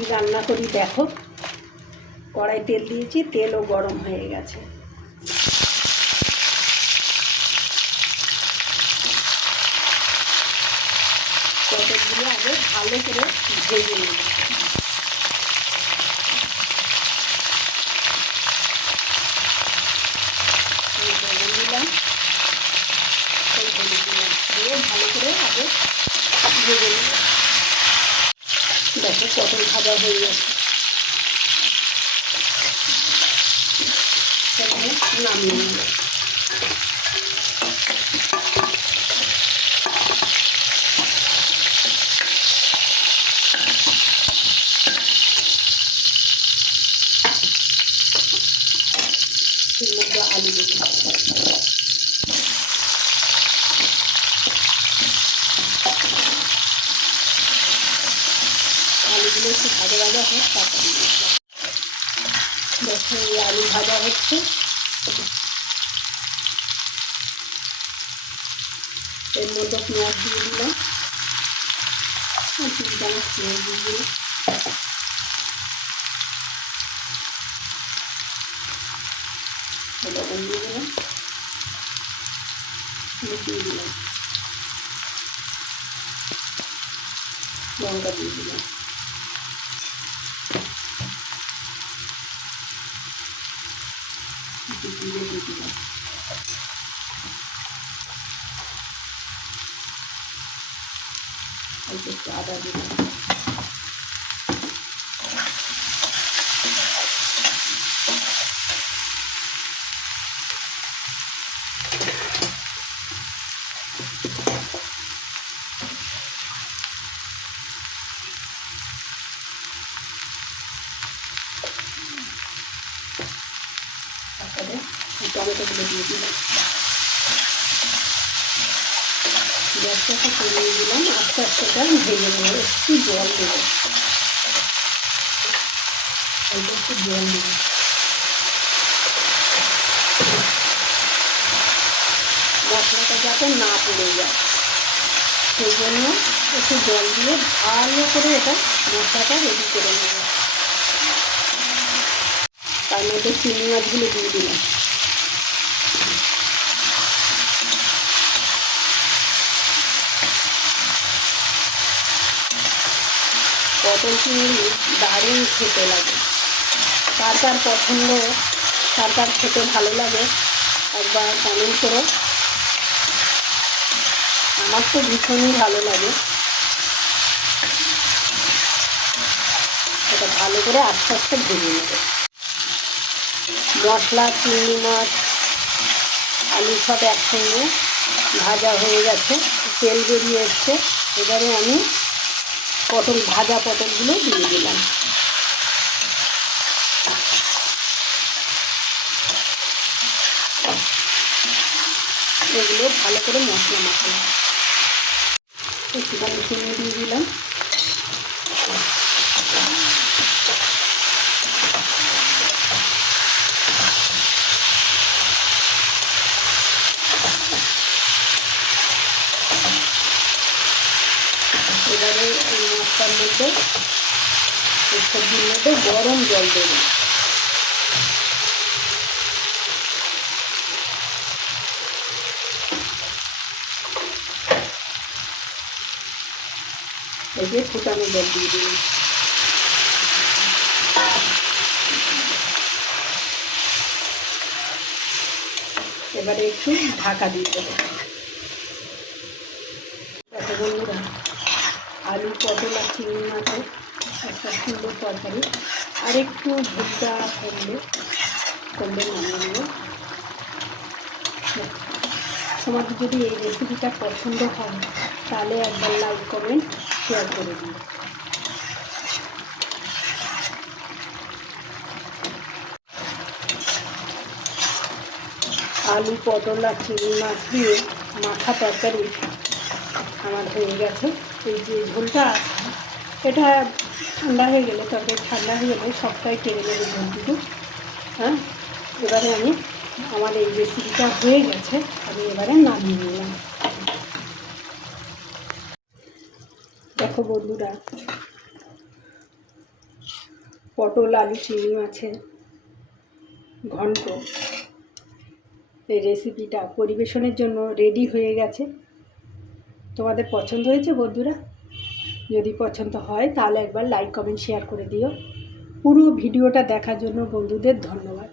কি রান্না করি দেখো। কড়াই তেল দিয়েছি, তেলও গরম হয়ে গেছে। পটলগুলো আগে ভালো করে ভেজে নেব। লবণ দিলাম, হলুদ দিলাম, দিয়ে ভালো করে আগে ভেজে নেব। দেখো পটল ভাজা হয়ে গেছে, নামিয়ে নেব। এর মধ্যে আলু দেবো, আলুগুলো একটু ভাজা ভাজা হোক, তারপর দেখো এই আলু ভাজা হচ্ছে। এর মধ্যে পেঁয়াজ দিয়ে দিলাম, 3 চামচ পেঁয়াজ দিয়ে দিলাম। লবণ দিয়ে দিলাম, দিয়ে দিলাম, লঙ্কা দিয়ে দিলাম, দিয়ে দিলাম। অল্প একটু আদা দিলাম। তারপরে টমেটোগুলো দিয়ে দিলাম, গ্যাসটাকে কমিয়ে দিলাম। আস্তে আস্তে ভেজে নেব। একটু জল দেবো, অল্প একটু জল দেবো। মশলাটা যাতে না পড়ে যায় সেই জন্য একটু জল দিয়ে ভালো করে এটা মশলাটা রেডি করে নেব। তার মধ্যে চিংড়ি মাছগুলো দিয়ে দিলাম, পটল চিংড়ি দারুণ খেতে লাগে। কার কার পছন্দ, কার কার খেতে ভালো লাগে একবার কমেন্ট করো। আমার তো ভীষণই ভালো লাগে। এটা ভালো করে আস্তে আস্তে ভেজে নেব। মশলা, চিংড়ি মাছ, আলু সব একসঙ্গে ভাজা হয়ে গেছে, তেল বেরিয়ে এসছে। এবারে আমি ভাজা পটলগুলো দিয়ে দিলাম। এগুলো ভালো করে মশলা মাখলাম, একটুখানি চিনি দিয়ে দিলাম। এবারে এই মশলার মধ্যে, এই সবজির মধ্যে গরম জল দেবো। এই যে ফুটানো জল দিয়ে দিলাম। এবারে একটু ঢাকা দিয়ে দেবো। দেখো বন্ধুরা, আলু, পটল আর চিংড়ি মাছের একটা সুন্দর তরকারি। আর একটু ভুট্টা করলে নামিয়ে নেব। তোমাদের যদি এই রেসিপিটা পছন্দ হয় তাহলে একবার লাইক, কমেন্ট, শেয়ার করে দিন। আলু, পটল আর চিংড়ি মাছ দিয়ে মাখা তরকারি আমার হয়ে গেছে। এই যে ঝোলটা, এটা ঠান্ডা হয়ে গেলে, তরকারি ঠান্ডা হয়ে গেলে সবটাই কেড়ে নেবে ঝোলটুকু। হ্যাঁ, এবারে আমার এই রেসিপিটা হয়ে গেছে, আমি এবারে নামিয়ে নিলাম। দেখো বন্ধুরা, পটল আলু চিংড়ি মাছের ঘন্ট এই রেসিপিটা পরিবেশনের জন্য রেডি হয়ে গেছে। তোমাদের পছন্দ হয়েছে বন্ধুরা? যদি পছন্দ হয় তাহলে একবার লাইক কমেন্ট শেয়ার করে দিও। পুরো ভিডিওটা দেখার জন্য বন্ধুদের ধন্যবাদ।